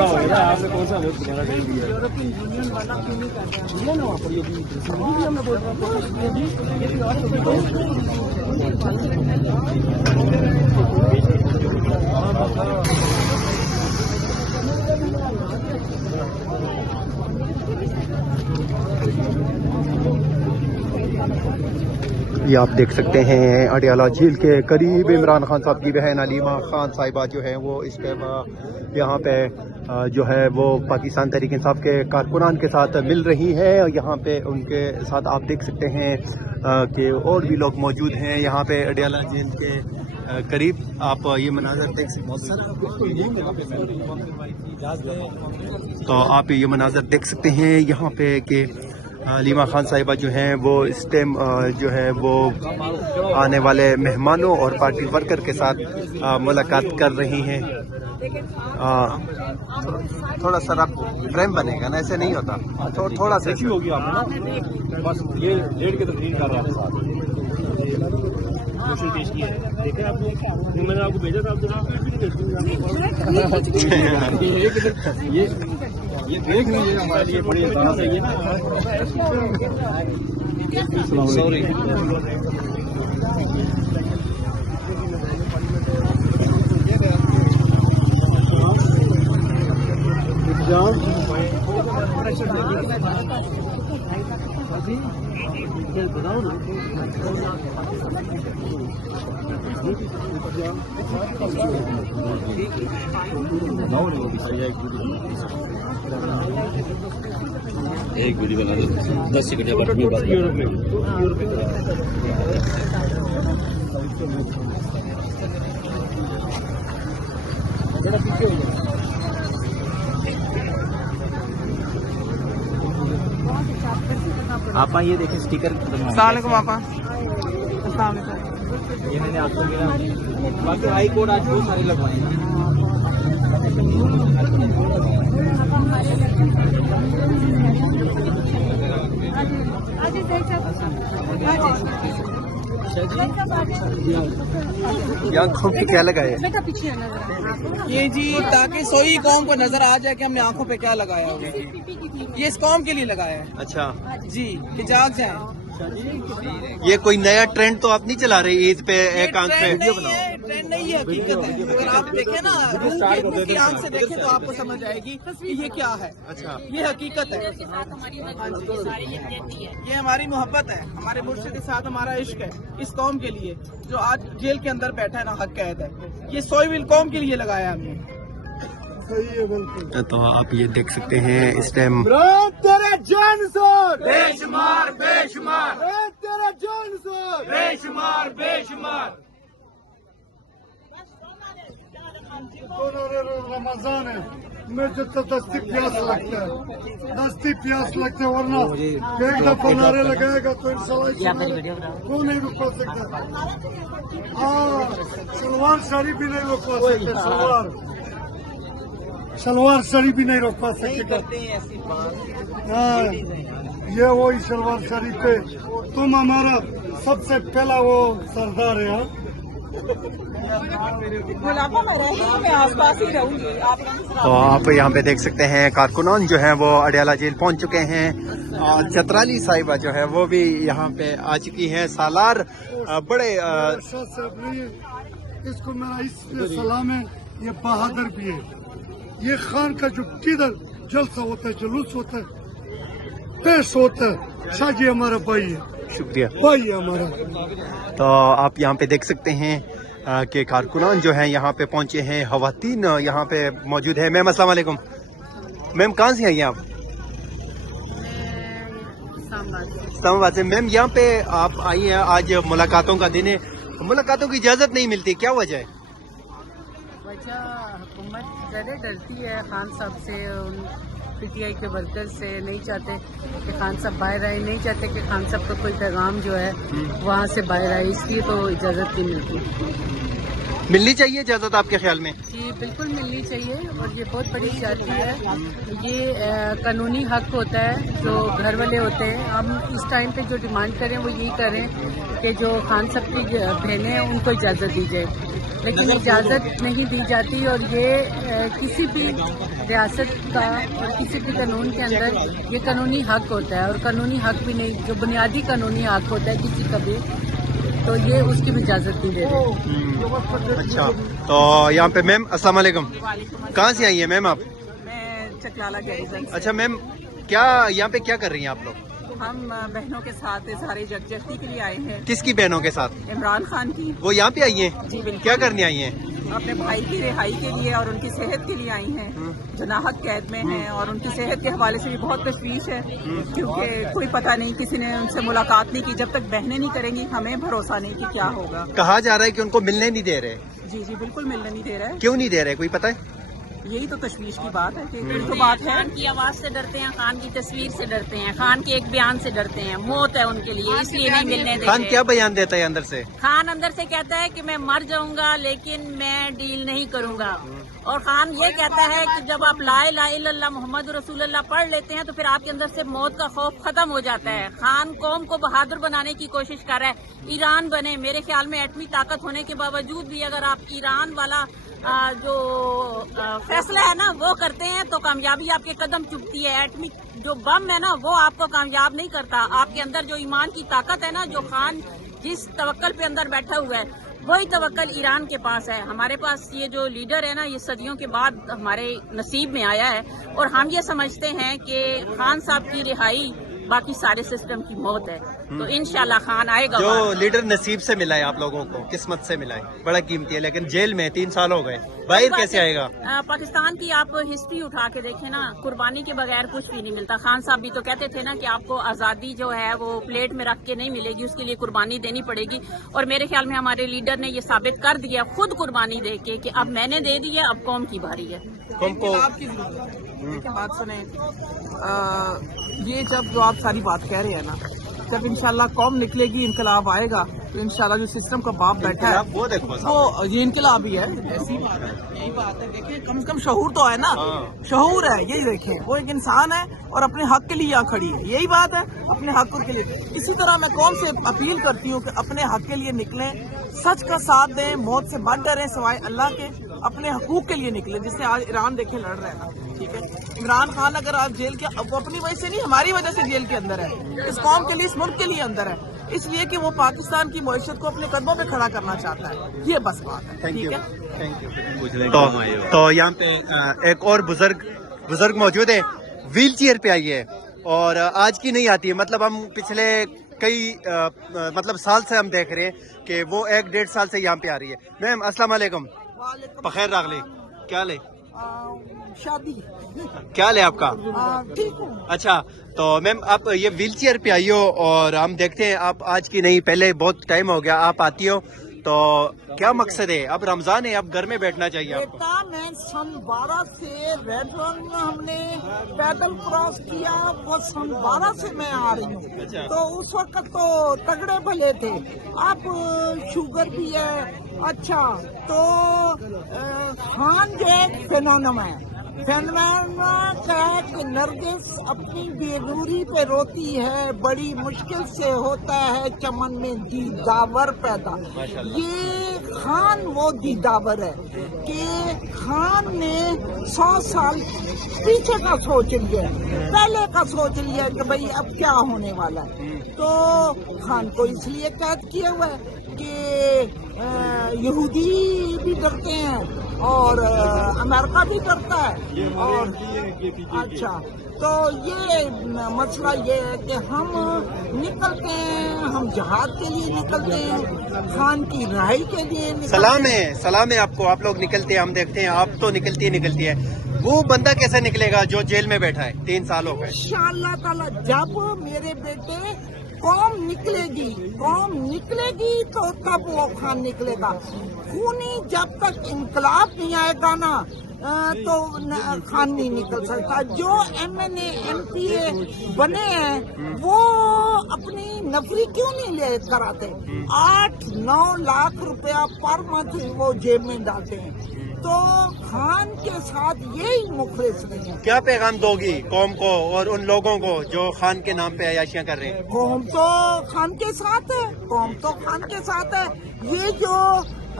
बड़ा हो गया, आपने कौन सा वोट दोबारा कर दिया? यूरोपियन यूनियन वाला क्यों नहीं कर रहा है ना? वहाँ पर ये भी हमने बोल ये आप देख सकते हैं अडियाला झील के करीब इमरान खान साहब की बहन अलीमा खान साहिबा जो है वो इस टाइम यहाँ पे जो है वो पाकिस्तान तहरीक इंसाफ के कारकुनान के साथ मिल रही है। और यहाँ पे उनके साथ आप देख सकते हैं कि और भी लोग मौजूद हैं यहाँ पे अडियाला झील के करीब। आप ये मनाजर देख सकते हैं, तो आप ये मनाजर देख सकते हैं यहाँ पे कि अलीमा खान साहिबा जो हैं वो इस टाइम जो है वो आने वाले मेहमानों और पार्टी वर्कर के साथ मुलाकात कर रही हैं। थोड़ा सा आप फ्रेम बनेगा ना, ऐसे नहीं होता, थोड़ा सा होगी आपने ना, बस ये डेढ़ के तकरीर कर रहा था पेश किया है। देखा आपने, जो मैंने आपको भेजा था, ये देख लीजिए हमारे लिए बड़ी आसान है ये ना। सॉरी बताओ ना। एक वीडियो बना दो 10 सेकंड या 5 मिनट आप ये देखें स्टिकर। अस्सलामुअलैकुम आपा। ये मैंने आपको किया। बाकी हाई कोर्ट आज बहुत सारे लगवाए हैं। आँखों पे क्या लगाए? ये जी ताकि सोई कौम को नजर आ जाए कि हमने आंखों पे क्या लगाया हुआ। ये इस कौम के लिए लगाया है। अच्छा जी, कि जाग जाए। ये कोई नया ट्रेंड तो आप नहीं चला रही ईद पे एक आंख पे? ट्रेंड नहीं है, हकीकत है। अगर आप देखें ना रूह की आंख से देखें तो आपको समझ आएगी कि ये क्या है। अच्छा, ये हकीकत है, ये हमारी मोहब्बत है, हमारे मुर्शिद के साथ हमारा इश्क है इस कौम के लिए जो आज जेल के अंदर बैठा है ना, हक कैद है। ये सोई कौम के लिए लगाया हमने। तो आप ये देख सकते हैं इस टाइम तेरे जान सोर बेशुमार बेशुमार, तेरे जान सोर बेशुमार बेशुमार। रमजान है, मुझे तो दस्ती प्यास लगता है, दस्ती प्यास लगता है, वरना एक दफा नारे लगाएगा तो इंशाल्लाह वो नहीं रुक पा सकता। सलवार साड़ी भी नहीं रोक पा सकते, सलवार साड़ी भी नहीं रोक पा सकते। हाँ, ये वही सलवार साड़ी पे तुम हमारा सबसे पहला वो सरदार है। तो आप यहाँ पे देख सकते हैं कारकुनान जो है वो अडियाला जेल पहुँच चुके हैं और चतराली साहिबा जो है वो भी यहाँ पे आ चुकी हैं। सालार बड़े इसको मेरा इसलिए सलाम है, ये बहादुर भी है। ये खान का जो किधर जलसा होता है, जुलूस होता है, पेश होता है, शाजी हमारा भाई है, शुक्रिया भाई है हमारा। तो आप यहाँ पे देख सकते हैं कि कारकुनान जो है यहाँ पे पहुँचे हैं, खवातीन यहाँ पे मौजूद है। मैम अस्सलाम वालेकुम। मैम कहाँ से आई हैं आप? इस्लामाबाद से। मैम यहाँ पे आप आई हैं, आज मुलाकातों का दिन है, मुलाकातों की इजाज़त नहीं मिलती, क्या वजह है? वजह हुकूमत ज़्यादा डरती है खान साहब से, पीटीआई के वर्कर से। नहीं चाहते कि खान साहब बाहर आए, नहीं चाहते कि खान साहब का कोई पैगाम जो है वहाँ से बाहर आए, इसलिए तो इजाज़त नहीं मिलती। मिलनी चाहिए इजाज़त आपके ख्याल में? जी बिल्कुल मिलनी चाहिए, और ये बहुत बड़ी जाती है, ये कानूनी हक होता है जो घर वाले होते हैं। हम इस टाइम पे जो डिमांड करें वो यही करें कि जो खान साहब की बहनें हैं उनको इजाज़त दी जाए। لیکن اجازت نہیں دی جاتی، اور یہ کسی بھی ریاست کا اور کسی بھی قانون کے اندر یہ قانونی حق ہوتا ہے، اور قانونی حق بھی نہیں، جو بنیادی قانونی حق ہوتا ہے کسی کا بھی، تو یہ اس کی بھی اجازت نہیں دے رہے۔ اچھا، تو یہاں پہ میم السلام علیکم، کہاں سے آئی ہیں میم آپ؟ میں چکلالہ گیریزن سے۔ اچھا میم، کیا یہاں پہ کیا کر رہی ہیں آپ لوگ؟ ہم بہنوں کے ساتھ اظہار یکجہتی کے لیے آئے ہیں۔ کس کی بہنوں کے ساتھ؟ عمران خان کی۔ وہ یہاں پہ آئی ہیں؟ جی بالکل۔ کیا کرنے آئی ہیں؟ اپنے بھائی کی رہائی کے لیے اور ان کی صحت کے لیے آئی ہیں، جو ناحق قید میں ہیں، اور ان کی صحت کے حوالے سے بھی بہت تشویش ہے، کیونکہ کوئی پتہ نہیں، کسی نے ان سے ملاقات نہیں کی۔ جب تک بہنیں نہیں کریں گی ہمیں بھروسہ نہیں کہ کیا ہوگا۔ کہا جا رہا ہے کہ ان کو ملنے نہیں دے رہے۔ جی جی بالکل ملنے نہیں دے رہا ہے۔ کیوں نہیں دے رہے، کوئی پتہ ہے؟ یہی تو تشویش کی بات ہے کہ یہی تو بات ہے۔ خان کی آواز سے ڈرتے ہیں، خان کی تصویر سے ڈرتے ہیں، خان کے ایک بیان سے ڈرتے ہیں، موت ہے ان کے لیے، اس لیے نہیں ملنے دیتے۔ خان کیا بیان دیتا ہے اندر سے؟ خان اندر سے کہتا ہے کہ میں مر جاؤں گا لیکن میں ڈیل نہیں کروں گا، اور خان یہ کہتا ہے کہ جب آپ لا الہ الا اللہ محمد رسول اللہ پڑھ لیتے ہیں تو پھر آپ کے اندر سے موت کا خوف ختم ہو جاتا ہے۔ خان قوم کو بہادر بنانے کی کوشش کر رہا ہے، ایران بنے۔ میرے خیال میں ایٹمی طاقت ہونے کے باوجود بھی اگر آپ ایران والا جو فیصلہ ہے نا وہ کرتے ہیں تو کامیابی آپ کے قدم چبھتی ہے۔ ایٹمی جو بم ہے نا وہ آپ کو کامیاب نہیں کرتا۔ آپ کے اندر جو ایمان کی طاقت ہے نا، جو خان جس توکل پہ اندر بیٹھا ہوا ہے، وہی توکل ایران کے پاس ہے۔ ہمارے پاس یہ جو لیڈر ہے نا، یہ صدیوں کے بعد ہمارے نصیب میں آیا ہے، اور ہم یہ سمجھتے ہیں کہ خان صاحب کی رہائی باقی سارے سسٹم کی موت ہے، تو انشاءاللہ خان آئے گا۔ جو لیڈر نصیب سے ملا ہے آپ لوگوں کو، قسمت سے ملا ہے، بڑا قیمتی ہے، لیکن جیل میں 3 سال ہو گئے، باہر کیسے آئے گا؟ پاکستان کی آپ ہسٹری اٹھا کے دیکھیں نا، قربانی کے بغیر کچھ بھی نہیں ملتا۔ خان صاحب بھی تو کہتے تھے نا کہ آپ کو آزادی جو ہے وہ پلیٹ میں رکھ کے نہیں ملے گی، اس کے لیے قربانی دینی پڑے گی، اور میرے خیال میں ہمارے لیڈر نے یہ ثابت کر دیا خود قربانی دے کے کہ اب میں نے دے دی ہے، اب قوم کی باری ہے۔ قوم کو انقلاب کی ضرورت ہے۔ لیکن بات سنیں، یہ جو آپ ساری بات کہہ رہے ہیں نا، جب انشاءاللہ قوم نکلے گی، انقلاب آئے گا تو انشاءاللہ جو سسٹم کا باپ بیٹھا ہے وہ دیکھو وہ یہ انقلاب ہی ہے۔ ایسی بات ہے، یہی بات ہے۔ دیکھیں کم سے کم شعور تو ہے نا، شعور ہے، یہی دیکھیں وہ ایک انسان ہے اور اپنے حق کے لیے یہاں کھڑی ہے، یہی بات ہے، اپنے حق کے لیے۔ اسی طرح میں قوم سے اپیل کرتی ہوں کہ اپنے حق کے لیے نکلیں، سچ کا ساتھ دیں، موت سے مت ڈریں سوائے اللہ کے، اپنے حقوق کے لیے نکلیں، جس سے آج ایران دیکھیں لڑ رہا ہے نا، ٹھیک ہے۔ عمران خان اگر آج جیل کے، وہ اپنی وجہ سے نہیں، ہماری وجہ سے جیل کے اندر ہے، اس قوم کے لیے، اس ملک کے لیے اندر ہے، اس لیے کہ وہ پاکستان کی معیشت کو اپنے قدموں پہ کھڑا کرنا چاہتا ہے، یہ بس بات ہے، ٹھیک ہے۔ تو یہاں پہ ایک اور بزرگ موجود ہے، ویل چیئر پہ آئی ہے، اور آج کی نہیں آتی ہے، مطلب ہم پچھلے کئی سال سے ہم دیکھ رہے ہیں کہ وہ 1-1.5 سال سے یہاں پہ آ رہی ہے۔ میم السلام علیکم، بخیر راغلی، کیا لے؟ شادی کیا لے آپ کا؟ ٹھیک ہوں۔ اچھا، تو میم آپ یہ ویل چیئر پہ آئی ہو، اور ہم دیکھتے ہیں آپ آج کی نہیں، پہلے بہت ٹائم ہو گیا آپ آتی ہو، تو کیا مقصد ہے؟ اب رمضان ہے، اب گھر میں بیٹھنا چاہیے آپ کو۔ بیٹا میں سن 12 سے ریڈ رن ہم نے پیدل کراس کیا، وہ سن 12 سے میں آ رہی ہوں، تو اس وقت تو تگڑے بھلے تھے، اب شوگر بھی ہے۔ اچھا، تو خان جو ایک فینونم ہے، فینومنا کا ہے کہ نرگس اپنی بے نوری پہ روتی ہے، بڑی مشکل سے ہوتا ہے چمن میں دیداور پیدا۔ یہ خان وہ دیداور ہے کہ خان نے 100 سال پیچھے کا سوچ لیا، پہلے کا سوچ لیا کہ بھئی اب کیا ہونے والا ہے، تو خان کو اس لیے قید کیا ہوا ہے کہ یہودی بھی ڈرتے ہیں اور امریکہ بھی ڈرتا ہے، اور اچھا تو یہ مسئلہ یہ ہے کہ ہم نکلتے ہیں، ہم جہاد کے لیے نکلتے ہیں، خان کی رہائی کے لیے نکلتے ہیں۔ سلام ہے آپ کو، آپ لوگ نکلتے ہیں، ہم دیکھتے ہیں آپ تو نکلتی ہے، وہ بندہ کیسے نکلے گا جو جیل میں بیٹھا ہے 3 سال ہو گئے؟ انشاءاللہ تعالی جب میرے بیٹے قوم نکلے گی تو تب وہ خان نکلے گا۔ خونی جب تک انقلاب نہیں آئے گا نا تو خان نہیں نکل سکتا۔ جو MNA MPA بنے ہیں وہ اپنی نفری کیوں نہیں لے کر آتے؟ 8-9 لاکھ روپیہ پر منتھ وہ جیب میں ڈالتے ہیں، تو خان کے ساتھ یہی مخلص نہیں ہے۔ کیا پیغام دو گی قوم کو اور ان لوگوں کو جو خان کے نام پہ عیاشیاں کر رہے ہیں؟ قوم تو خان کے ساتھ ہے، قوم تو خان کے ساتھ ہے۔ یہ جو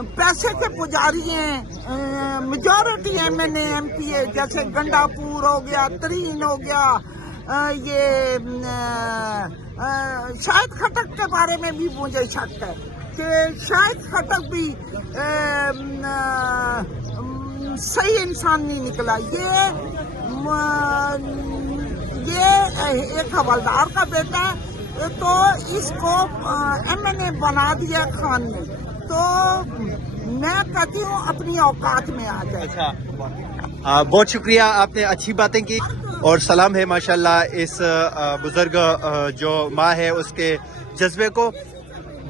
पैसे के पुजारी हैं, मेजॉरिटी MNA MPA जैसे गंडापुर हो गया, तरीन हो गया, ये शाहिद खटक के बारे में भी मुझे शक है कि शाहिद खटक भी सही इंसान नहीं निकला। ये एक हवलदार का बेटा है, तो इसको MNA बना दिया खान ने, तो मैं कहती हूँ अपनी औकात में आ जाए। अच्छा, बहुत शुक्रिया, आपने अच्छी बातें की और सलाम है माशाल्लाह इस बुजुर्ग जो माँ है उसके जज्बे को।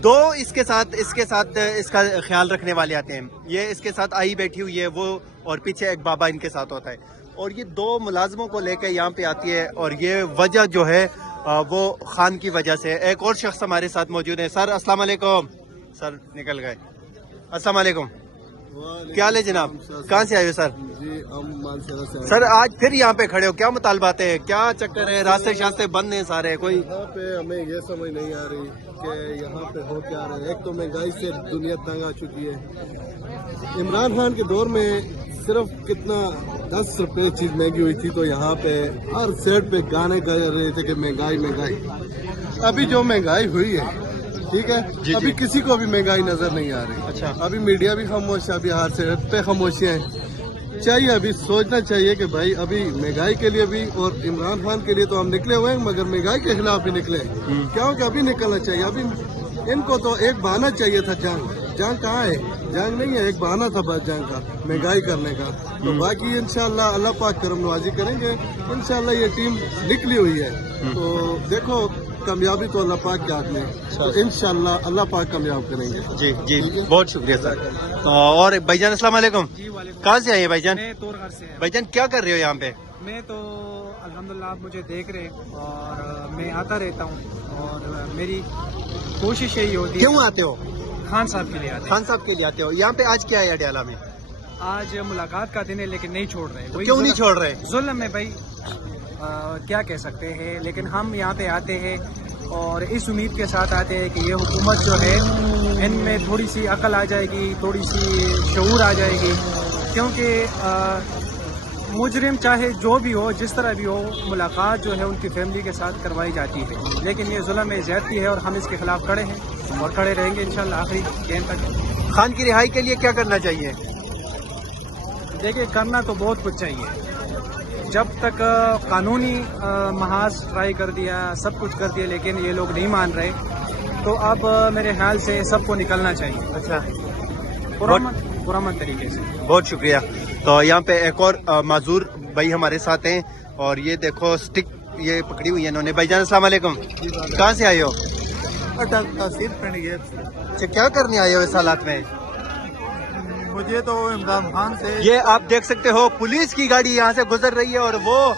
दो इसके साथ इसका ख्याल रखने वाले आते हैं, ये इसके साथ आई बैठी हुई है वो, और पीछे एक बाबा इनके साथ होता है, और ये दो मुलाजमों को लेकर यहाँ पे आती है, और ये वजह जो है वो खान की वजह से। एक और शख्स हमारे साथ मौजूद है। सर अस्सलाम वालेकुम। सर निकल गए। अस्सलाम वालेकुम, क्या हाल है जनाब, कहाँ से आए हो सर? जी हम मानसरा से। सर आज फिर यहाँ पे खड़े हो, क्या मुतालबात है, क्या चक्कर है? रास्ते शास्ते बंद हैं सारे, कोई यहाँ पे हमें ये समझ नहीं आ रही कि यहाँ पे हो क्या रहा है। एक तो महंगाई से दुनिया तंग आ चुकी है। इमरान खान के दौर में सिर्फ कितना 10 रुपए चीज महंगी हुई थी, तो यहाँ पे हर सेट पे गाने गा रहे थे कि महंगाई महंगाई। अभी जो महंगाई हुई है, ठीक है, अभी किसी को भी महंगाई नजर नहीं आ रही। अच्छा, अभी मीडिया भी खामोश है, अभी हर सेट पे खामोशियां हैं। चाहिए अभी सोचना चाहिए कि भाई अभी महंगाई के लिए भी और इमरान खान के लिए तो हम निकले हुए हैं, मगर महंगाई के खिलाफ भी निकले, क्योंकि अभी निकलना चाहिए। अभी इनको तो एक बहाना चाहिए था, जंग कहाँ है? जंग नहीं है, एक बहाना था बस जंग का, महंगाई करने का। तो बाकी इंशाल्लाह अल्लाह पाक करम नवाजी करेंगे, इंशाल्लाह ये टीम निकली हुई है। तो देखो कामयाबी तो अल्लाह पाक के हाथ में, तो इंशाल्लाह अल्लाह पाक कामयाब करेंगे। जी जी, बहुत शुक्रिया सर। और भाईजान अस्सलाम वालेकुम, कहाँ से आए हैं भाईजान? मैं तोरघर से। भाईजान क्या कर रहे हो यहाँ पे? मैं तो अल्हम्दुलिल्लाह, आप मुझे देख रहे हैं और मैं आता रहता हूँ, और मेरी कोशिश यही होती है। क्यों आते हो? खान साहब के लिए आते हैं। खान साहब के लिए आते हो। यहाँ पे आज क्या है अडियाला में? आज मुलाकात का दिन है, लेकिन नहीं छोड़ रहे। वही क्यों नहीं छोड़ रहे? जुल्म है भाई, क्या कह सकते हैं, लेकिन हम यहाँ पे आते हैं और इस उम्मीद के साथ आते हैं कि ये हुकूमत जो है इनमें थोड़ी सी अकल आ जाएगी, थोड़ी सी शऊर आ जाएगी, क्योंकि मुजरिम चाहे जो भी हो, जिस तरह भी हो, मुलाकात जो है उनकी फैमिली के साथ करवाई जाती है, लेकिन ये जुल्म में ज़्यादती है और हम इसके खिलाफ खड़े हैं और खड़े रहेंगे इंशाल्लाह आखिरी गेंद तक। खान की रिहाई के लिए क्या करना चाहिए? देखिए, करना तो बहुत कुछ चाहिए। जब तक कानूनी महाज ट्राई कर दिया, सब कुछ कर दिया, लेकिन ये लोग नहीं मान रहे, तो अब मेरे ख्याल से सबको निकलना चाहिए। अच्छा, पुरअमन तरीके से। बहुत शुक्रिया। तो यहाँ पे एक और माजूर भाई हमारे साथ हैं, और ये देखो स्टिक ये पकड़ी हुई है इन्होंने। भाईजान अस्सलाम वालेकुम, कहाँ से आए हो? अच्छा, क्या करने आए हो इस हालात में? मुझे तो इमरान खान से ये आप देख सकते हो पुलिस की गाड़ी यहाँ से गुजर रही है, और वो